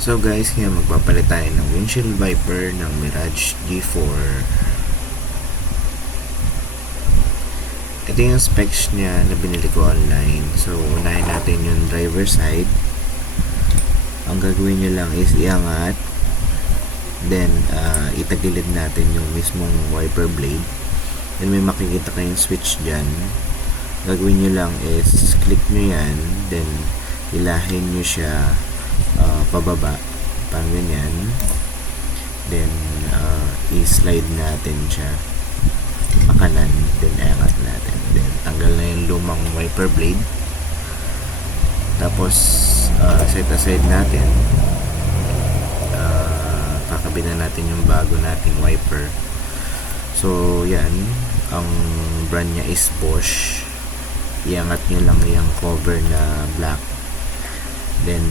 So guys, ngayon magpapalit tayo ng windshield wiper ng Mirage G4. Ito yung specs niya na binili ko online. So unahin natin yung driver side. Ang gagawin nyo lang is iangat, then itagilid natin yung mismong wiper blade. Then may makikita kayong switch dyan. Gagawin nyo lang is click nyo yan, then ilahin nyo siya pababa, parang ganyan. Then i-slide natin siya pakanan, then iangat natin, then tanggal na yung lumang wiper blade. Tapos set aside natin, kakabit na natin yung bago nating wiper. So yan, ang brand niya is Bosch. Iangat nyo lang yung cover na black, then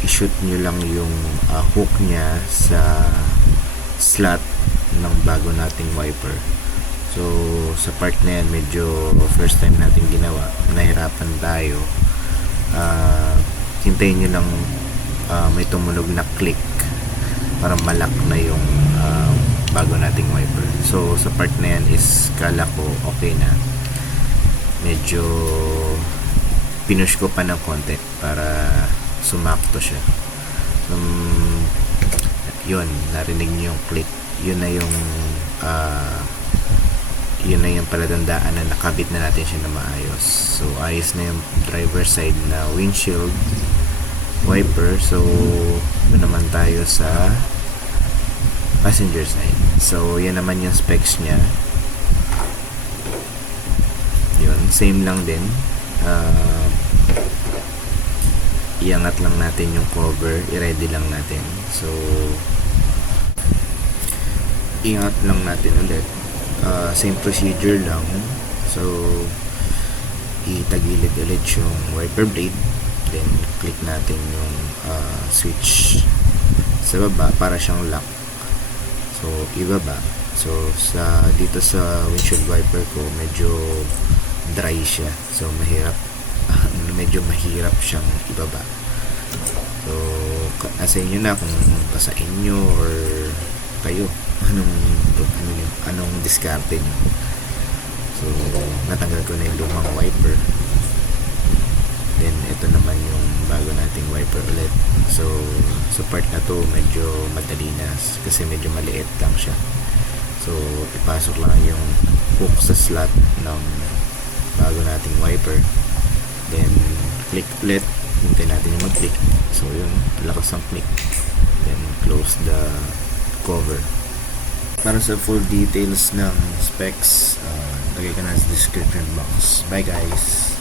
i-shoot nyo lang yung hook niya sa slot ng bago nating wiper. So sa part na yan, medyo first time natin ginawa, nahirapan tayo. Hintayin nyo lang may tumunog na click para malak na yung bago nating wiper. So sa part na yan is kala ko okay na, medyo pinush ko pa ng konti para sumakto siya. Yun, narinig niyo yung click, yun na yung palatandaan na nakabit na natin siya na maayos. So ayos na yung driver side na windshield wiper. So doon naman tayo sa passenger side. So yan naman yung specs niya. Yun, same lang din. Iangat lang natin yung cover, i-ready lang natin. So iangat lang natin ulit. Same procedure lang. So itagilid ulit yung wiper blade, then click natin yung switch sa baba para siyang lock. So ibaba. So dito sa windshield wiper ko, medyo dry siya. So medyo mahirap siyang ibaba. So nasa inyo na kung pasain nyo or kayo anong diskarte nyo. So natanggal ko na yung lumang wiper, then ito naman yung bago nating wiper ulit. So sa part na to medyo madali na kasi medyo maliit lang siya. So ipasok lang yung hook sa slot ng bago nating wiper, then click ulit, hintay natin yung mag-click. So yun, lakas ang click, then close the cover. Para sa full details ng specs, lagay ka na sa description box. Bye guys!